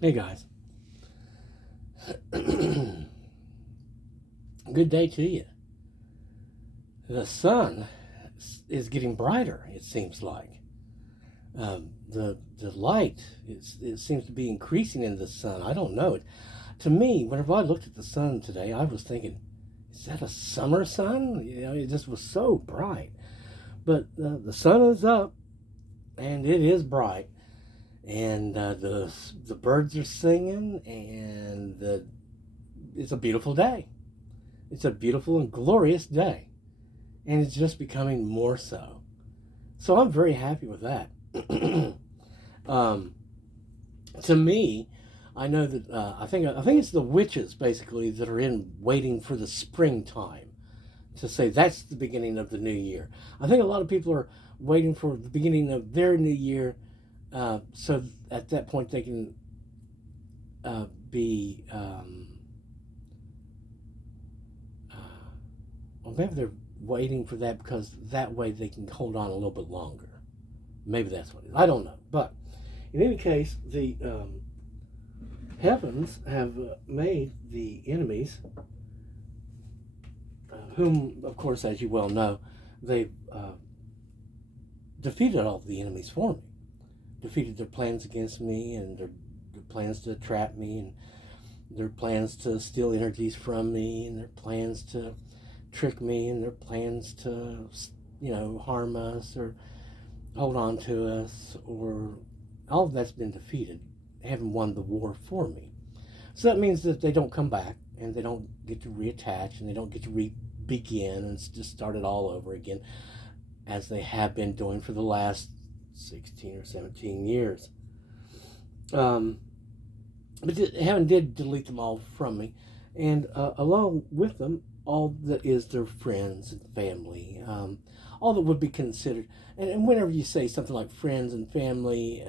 Hey guys, good day to you. The sun is getting brighter. It seems like the light it seems to be increasing in the sun. I don't know. To me, whenever I looked at the sun today, I was thinking, is that a summer sun? It just was so bright. But the sun is up and it is bright, and the birds are singing, and it's a beautiful day. It's a beautiful and glorious day, and it's just becoming more so. So I'm very happy with that. um, to me, I know that I think it's the witches basically that are in waiting for the springtime to say that's the beginning of the new year. I think a lot of people are waiting for the beginning of their new year, so at that point they can be or maybe they're waiting for that because that way they can hold on a little bit longer. Maybe that's what it is. I don't know. But in any case, the heavens have made the enemies, whom, of course, as you well know, they've defeated all the enemies for me. Defeated their plans against me, and their plans to trap me, and their plans to steal energies from me, and their plans to trick me, and their plans to, harm us or hold on to us, or all of that's been defeated. They haven't won the war for me. So that means that they don't come back, and they don't get to reattach, and they don't get to begin and just start it all over again, as they have been doing for the last 16 or 17 years. Um, but heaven did delete them all from me, and along with them, all that is their friends and family, all that would be considered. And whenever you say something like friends and family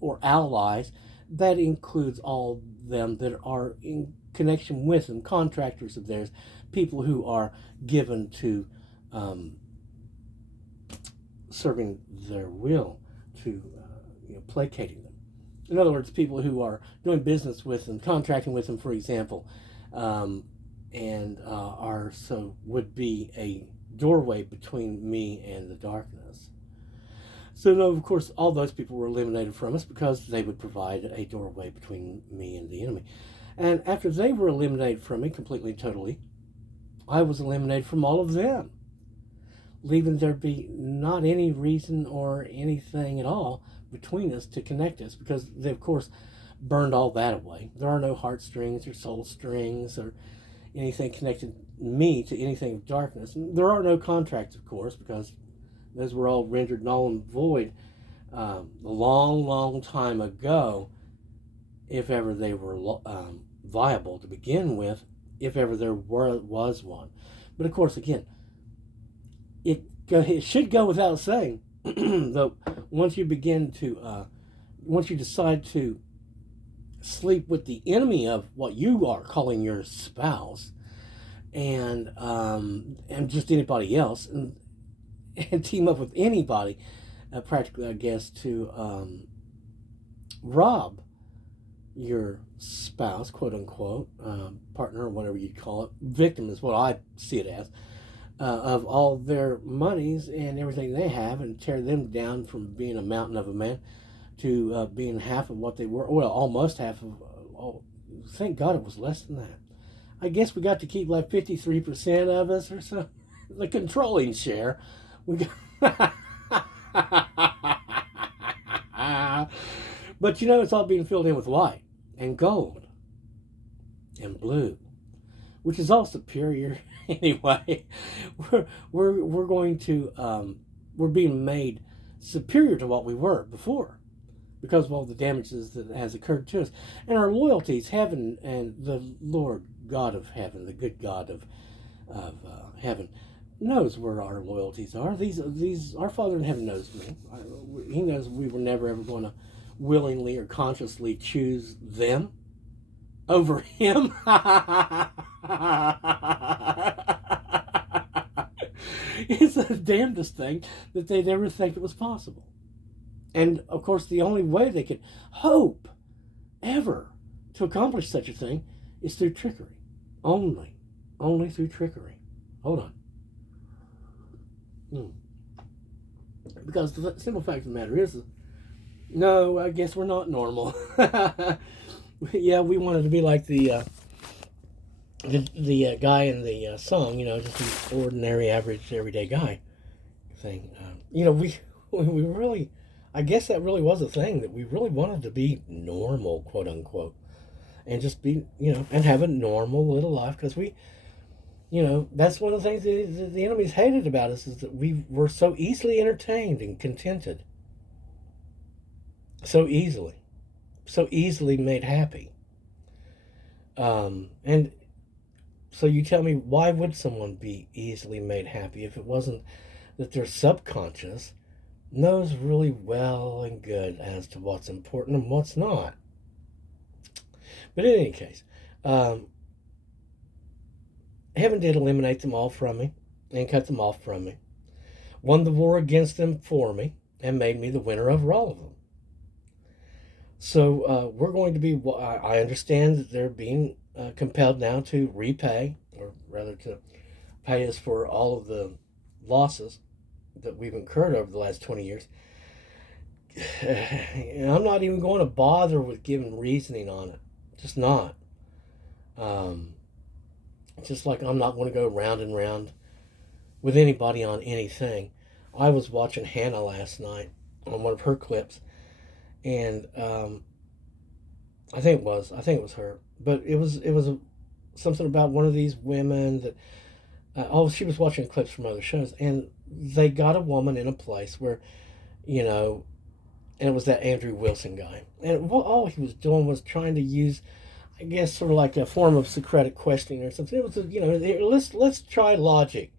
or allies, that includes all them that are in connection with them, contractors of theirs, people who are given to serving their will, to placating them. In other words, people who are doing business with them, contracting with them, for example, and are so would be a doorway between me and the darkness. So, no, of course, all those people were eliminated from us because they would provide a doorway between me and the enemy. And after they were eliminated from me completely and totally, I was eliminated from all of them, leaving there be not any reason or anything at all between us to connect us, because they, of course, burned all that away. There are no heartstrings or soul strings or anything connected me to anything of darkness. And there are no contracts, of course, because those were all rendered null and void a long, long time ago, if ever they were viable to begin with, if ever there was one. But of course, again, it should go without saying, though, once you once you decide to sleep with the enemy of what you are calling your spouse, and just anybody else, and team up with anybody, practically, I guess, to rob your spouse, quote unquote, partner, or whatever you'd call it, victim is what I see it as, of all their monies and everything they have, and tear them down from being a mountain of a man to being half of what they were. Well, almost half of. Oh, thank God it was less than that. I guess we got to keep like 53% of us or so. The controlling share. We got. But it's all being filled in with white and gold and blue, which is all superior anyway. We're going to we're being made superior to what we were before, because of all the damages that has occurred to us, and our loyalties. Heaven and the Lord God of heaven, the good God of heaven, knows where our loyalties are. These our Father in heaven knows me. He knows we were never ever going to willingly or consciously choose them over Him. It's the damnedest thing that they'd ever think it was possible. And of course, the only way they could hope ever to accomplish such a thing is through trickery. Only through trickery. Hold on. Because the simple fact of the matter is, no, I guess we're not normal. Yeah, we wanted to be like the guy in the song, just the ordinary, average, everyday guy thing. We really, I guess that really was a thing, that we really wanted to be normal, quote unquote, and just be, and have a normal little life, because that's one of the things the enemies hated about us, is that we were so easily entertained and contented. So easily made happy. And so you tell me, why would someone be easily made happy if it wasn't that their subconscious knows really well and good as to what's important and what's not? But in any case, heaven did eliminate them all from me and cut them off from me, won the war against them for me, and made me the winner over all of them. So we're going to be, I understand that they're being compelled now to repay, or rather to pay us for all of the losses that we've incurred over the last 20 years. I'm not even going to bother with giving reasoning on it. Just not. Just like I'm not going to go round and round with anybody on anything. I was watching Hannah last night on one of her clips, and I think it was her, but it was something about one of these women that she was watching clips from other shows, and they got a woman in a place where, and it was that Andrew Wilson guy, and all he was doing was trying to use, I guess, sort of like a form of Socratic questioning or something. It was let's try logic,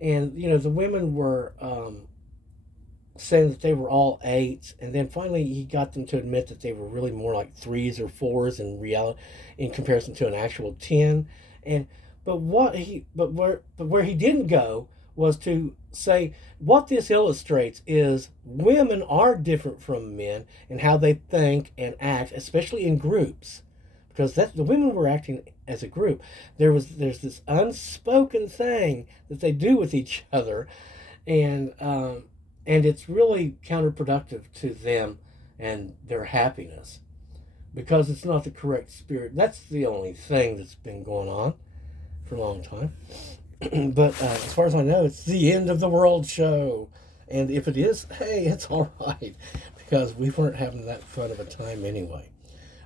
and the women were saying that they were all 8s, and then finally he got them to admit that they were really more like 3s or 4s in reality, in comparison to an actual 10. But where he didn't go was to say what this illustrates is women are different from men in how they think and act, especially in groups, because the women were acting as a group. There's this unspoken thing that they do with each other, and it's really counterproductive to them and their happiness, because it's not the correct spirit. That's the only thing that's been going on for a long time. But as far as I know, it's the end of the world show. And if it is, hey, it's all right, because we weren't having that fun of a time anyway.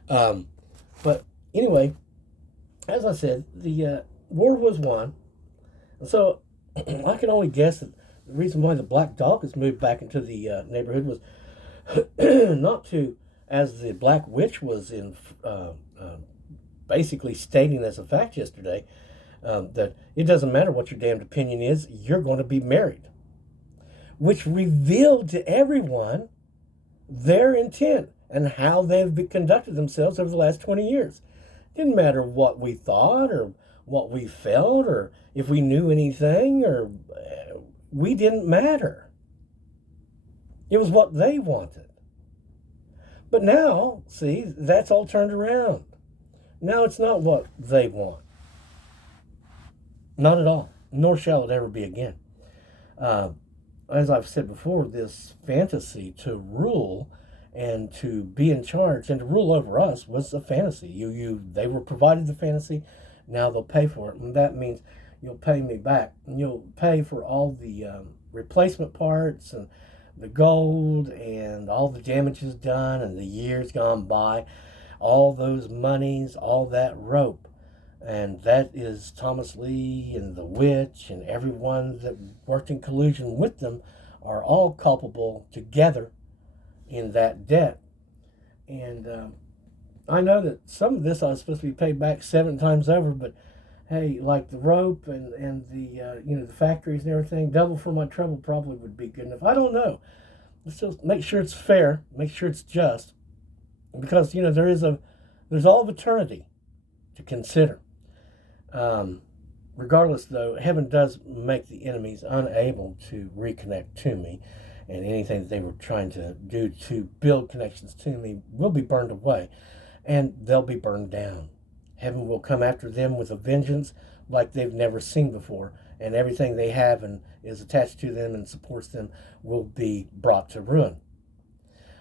But anyway, as I said, the war was won. And so I can only guess that the reason why the black dog has moved back into the neighborhood was not to, as the black witch was in basically stating as a fact yesterday, that it doesn't matter what your damned opinion is, you're going to be married, which revealed to everyone their intent and how they've conducted themselves over the last 20 years. Didn't matter what we thought or what we felt or if we knew anything, or we didn't matter. It was what they wanted. But now, see, that's all turned around. Now it's not what they want. Not at all. Nor shall it ever be again. As I've said before, this fantasy to rule and to be in charge and to rule over us was a fantasy. They were provided the fantasy. Now they'll pay for it, and that means you'll pay me back. And you'll pay for all the replacement parts and the gold and all the damages done and the years gone by, all those monies, all that rope. And that is Thomas Lee and the witch and everyone that worked in collusion with them are all culpable together in that debt. And I know that some of this I was supposed to be paid back 7 times over, but hey, like the rope and the the factories and everything, double for my trouble probably would be good enough. I don't know. Let's just make sure it's fair, make sure it's just, because there's all of eternity to consider. Regardless, though, heaven does make the enemies unable to reconnect to me, and anything that they were trying to do to build connections to me will be burned away. and they'll be burned down. Heaven will come after them with a vengeance like they've never seen before, and everything they have and is attached to them and supports them will be brought to ruin.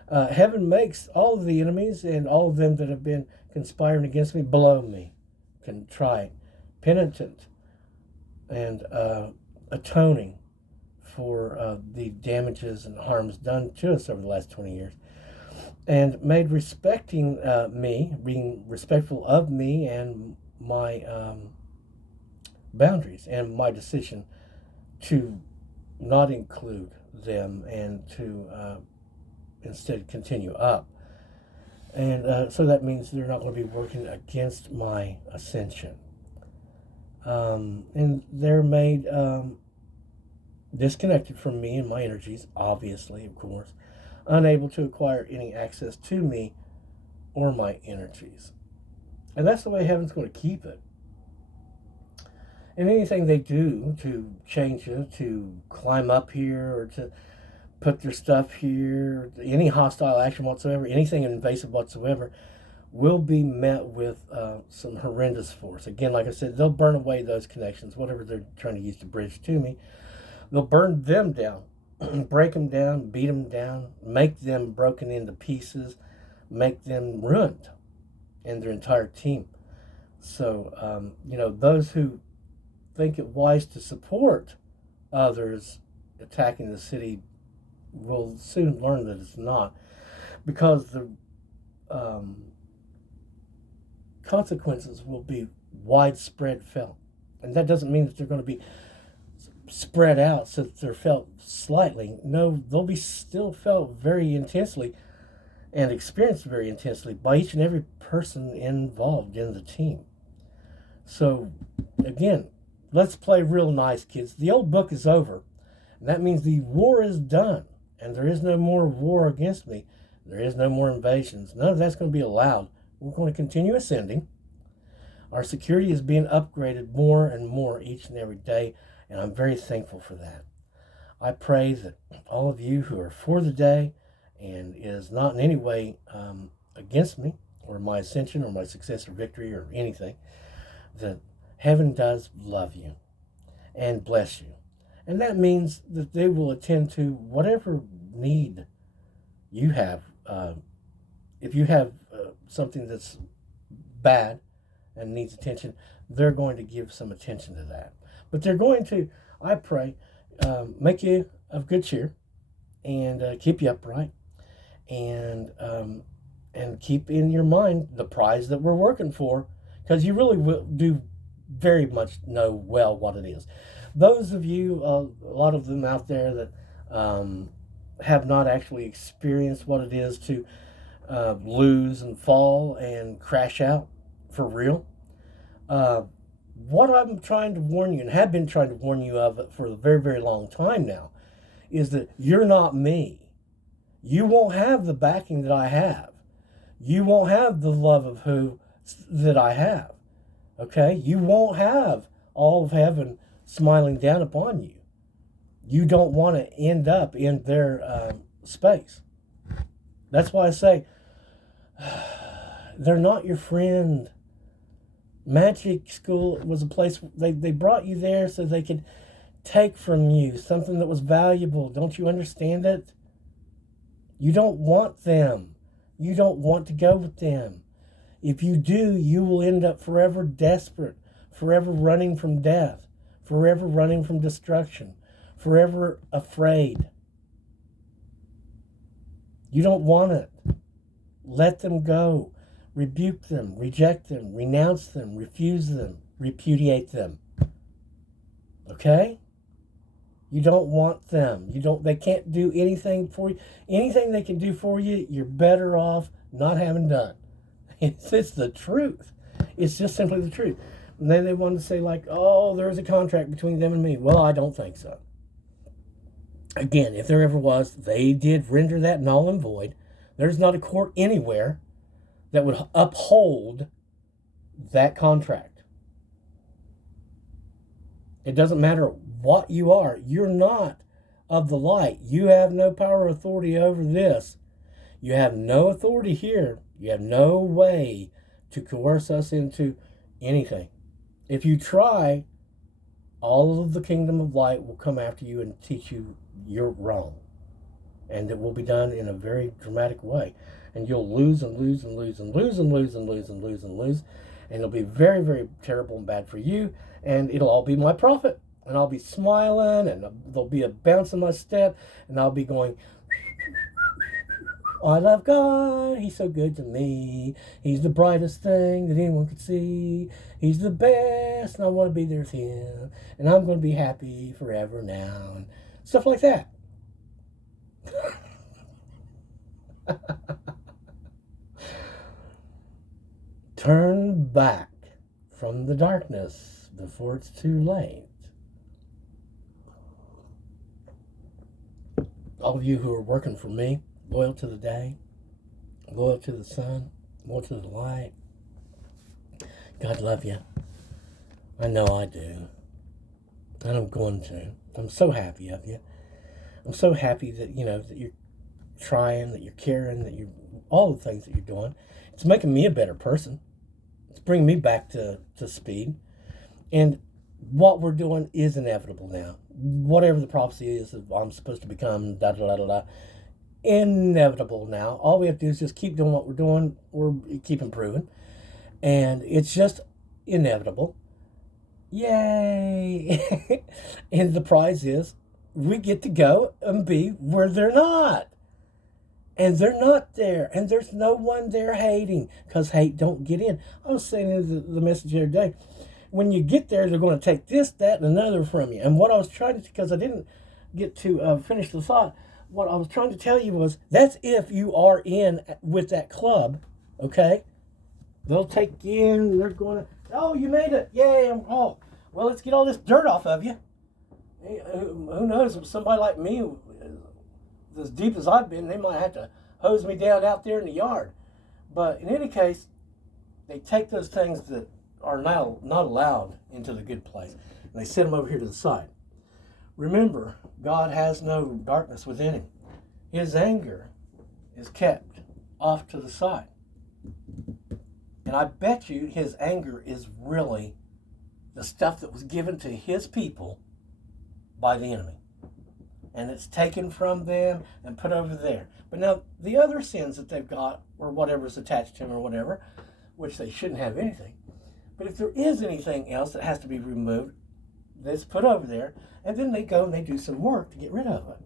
Heaven makes all of the enemies and all of them that have been conspiring against me below me, contrite, penitent, and atoning for the damages and harms done to us over the last 20 years, and made respecting me, being respectful of me and my boundaries and my decision to not include them and to instead continue up. And so that means they're not going to be working against my ascension. And they're made disconnected from me and my energies, obviously, of course, unable to acquire any access to me or my energies. And that's the way heaven's going to keep it. And anything they do to change it, to climb up here or to put their stuff here, any hostile action whatsoever, anything invasive whatsoever, will be met with some horrendous force. Again, like I said, they'll burn away those connections, whatever they're trying to use to bridge to me. They'll burn them down, break them down, beat them down, make them broken into pieces, make them ruined and their entire team. So, those who think it wise to support others attacking the city will soon learn that it's not, because the consequences will be widespread felt. And that doesn't mean that they're going to be spread out so that they're felt slightly. No, they'll be still felt very intensely and experienced very intensely by each and every person involved in the team. So, again, let's play real nice, kids. The old book is over, and that means the war is done, and there is no more war against me. There is no more invasions. None of that's going to be allowed. We're going to continue ascending. Our security is being upgraded more and more each and every day, and I'm very thankful for that. I pray that all of you who are for the day and is not in any way against me or my ascension or my success or victory or anything, that heaven does love you and bless you. And that means that they will attend to whatever need you have. If you have something that's bad and needs attention, they're going to give some attention to that. But they're going to, I pray, make you of good cheer and keep you upright and keep in your mind the prize that we're working for, because you really do very much know well what it is. Those of you, a lot of them out there that have not actually experienced what it is to lose and fall and crash out for real, what I'm trying to warn you, and have been trying to warn you of for a very, very long time now, is that you're not me. You won't have the backing that I have. You won't have the love of who that I have. Okay? You won't have all of heaven smiling down upon you. You don't want to end up in their space. That's why I say, they're not your friend. Magic school was a place, they brought you there so they could take from you something that was valuable. Don't you understand it? You don't want them. You don't want to go with them. If you do, you will end up forever desperate, forever running from death, forever running from destruction, forever afraid. You don't want it. Let them go. Rebuke them, reject them, renounce them, refuse them, repudiate them. Okay? You don't want them. They can't do anything for you. Anything they can do for you, you're better off not having done. It's the truth. It's just simply the truth. And then they want to say like, oh, there's a contract between them and me. Well, I don't think so. Again, if there ever was, they did render that null and void. There's not a court anywhere that would uphold that contract. It doesn't matter what you are. You're not of the light. You have no power or authority over this. You have no authority here. You have no way to coerce us into anything. If you try, all of the kingdom of light will come after you and teach you you're wrong. And it will be done in a very dramatic way. And you'll lose and lose and lose and lose and lose and lose and lose and lose. And it'll be very, very terrible and bad for you. And it'll all be my profit. And I'll be smiling, and there'll be a bounce in my step, and I'll be going, I love God. He's so good to me. He's the brightest thing that anyone could see. He's the best, and I want to be there with him. And I'm going to be happy forever now. And stuff like that. Turn back from the darkness before it's too late. All of you who are working for me, loyal to the day, loyal to the sun, loyal to the light, God love you. I know I do. And I'm going to. I'm so happy of you. I'm so happy that, that you're trying, that you're caring, that you're, all the things that you're doing. It's making me a better person. It's bringing me back to speed. And what we're doing is inevitable now. Whatever the prophecy is that I'm supposed to become, inevitable now. All we have to do is just keep doing what we're doing. We're keep improving. And it's just inevitable. Yay! And the prize is we get to go and be where they're not. And they're not there. And there's no one there hating, because hate don't get in. I was saying in the message the other day, when you get there, they're going to take this, that, and another from you. And what I was trying to, because I didn't get to finish the thought, what I was trying to tell you was, that's if you are in with that club, okay? They'll take you in, they're going to, oh, you made it, yay, well, let's get all this dirt off of you. Hey, who knows, somebody like me, as deep as I've been, they might have to hose me down out there in the yard. But in any case, they take those things that are now not allowed into the good place, and they set them over here to the side. Remember, God has no darkness within him. His anger is kept off to the side. And I bet you his anger is really the stuff that was given to his people by the enemy. And it's taken from them and put over there. But now, the other sins that they've got, or whatever's attached to them or whatever, which they shouldn't have anything. But if there is anything else that has to be removed, that's put over there, and then they go and they do some work to get rid of it.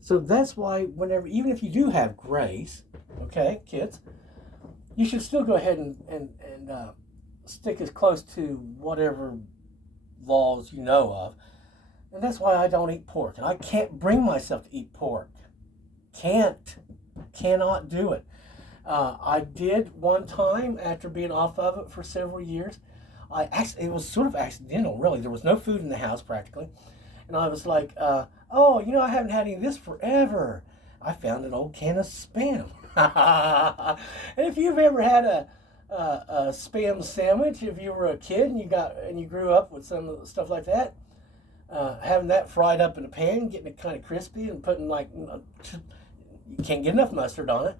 So that's why whenever, even if you do have grace, okay, kids, you should still go ahead and stick as close to whatever laws you know of. And that's why I don't eat pork. And I can't bring myself to eat pork. Cannot do it. I did one time after being off of it for several years. It was sort of accidental, really. There was no food in the house practically. And I was like, I haven't had any of this forever. I found an old can of Spam. And if you've ever had a Spam sandwich, if you were a kid and you grew up with some of the stuff like that, having that fried up in a pan, getting it kind of crispy and putting you can't get enough mustard on it.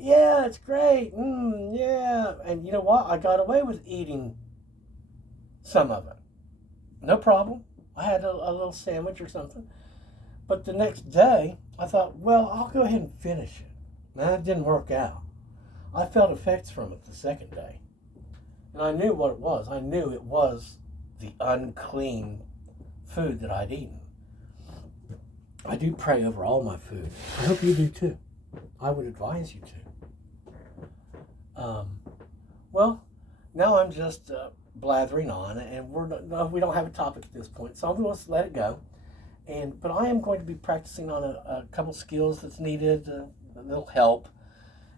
Yeah, it's great. Yeah. And you know what? I got away with eating some of it. No problem. I had a little sandwich or something. But the next day, I thought, well, I'll go ahead and finish it. And that didn't work out. I felt effects from it the second day. And I knew what it was. I knew it was the unclean food that I'd eaten. I do pray over all my food. I hope you do too. I would advise you to. Well, now I'm just blathering on, and we don't have a topic at this point, so I'm going to let it go. But I am going to be practicing on a couple skills that's needed that'll help,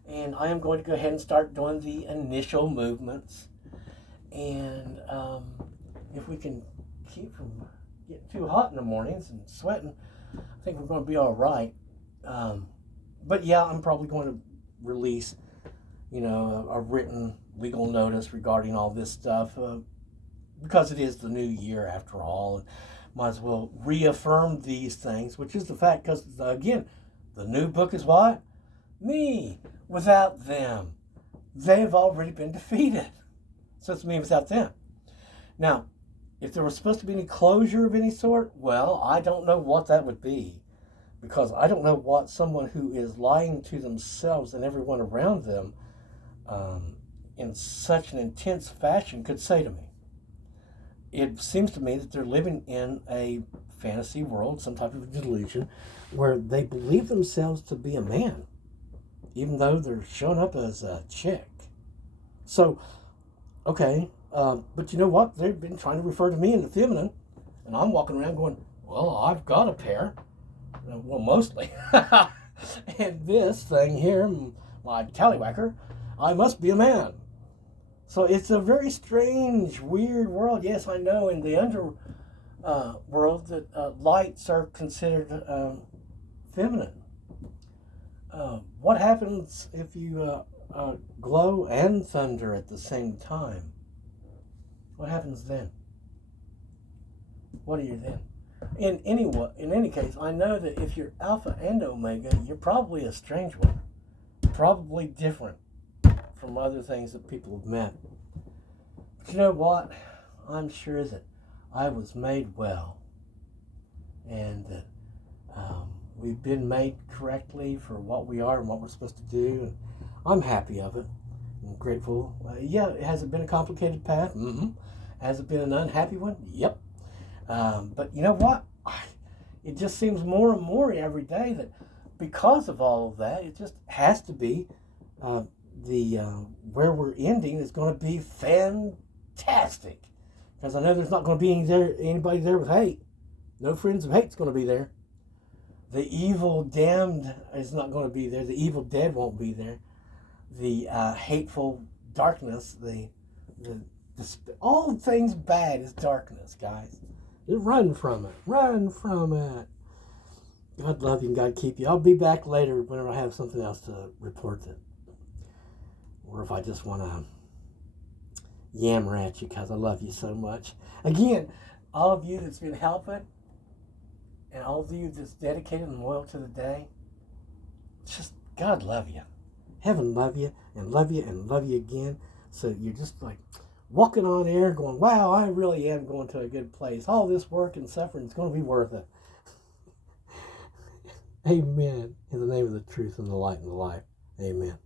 and I am going to go ahead and start doing the initial movements. And if we can keep from getting too hot in the mornings and sweating, I think we're going to be all right. But yeah, I'm probably going to release, a written legal notice regarding all this stuff because it is the new year after all. And might as well reaffirm these things, which is the fact, because again, the new book is what? Me. Without them, they've already been defeated. So it's me without them. Now, if there was supposed to be any closure of any sort, well, I don't know what that would be. Because I don't know what someone who is lying to themselves and everyone around them in such an intense fashion could say to me. It seems to me that they're living in a fantasy world, some type of delusion, where they believe themselves to be a man, even though they're showing up as a chick. So, okay, but you know what? They've been trying to refer to me in the feminine, and I'm walking around going, well, I've got a pair. Well, mostly. And this thing here, my tallywhacker, I must be a man. So it's a very strange, weird world. Yes, I know in the world that lights are considered feminine. What happens if you glow and thunder at the same time? What happens then? What are you then? In any case, I know that if you're Alpha and Omega, you're probably a strange one, probably different from other things that people have met. But you know what? I'm sure that I was made well, and that we've been made correctly for what we are and what we're supposed to do, and I'm happy of it. I'm grateful. Yeah, has it been a complicated path? Mm-hmm. Has it been an unhappy one? Yep. But you know what? It just seems more and more every day that because of all of that, it just has to be the where we're ending is going to be fantastic. Because I know there's not going to be anybody there with hate. No friends of hate's going to be there. The evil damned is not going to be there. The evil dead won't be there. The hateful darkness, the all things bad is darkness, guys. Run from it. Run from it. God love you and God keep you. I'll be back later whenever I have something else to report it. Or if I just want to yammer at you because I love you so much. Again, all of you that's been helping and all of you that's dedicated and loyal to the day, just God love you. Heaven love you and love you and love you again. So you're just like walking on air going, wow, I really am going to a good place. All this work and suffering is going to be worth it. Amen. In the name of the truth and the light and the life. Amen.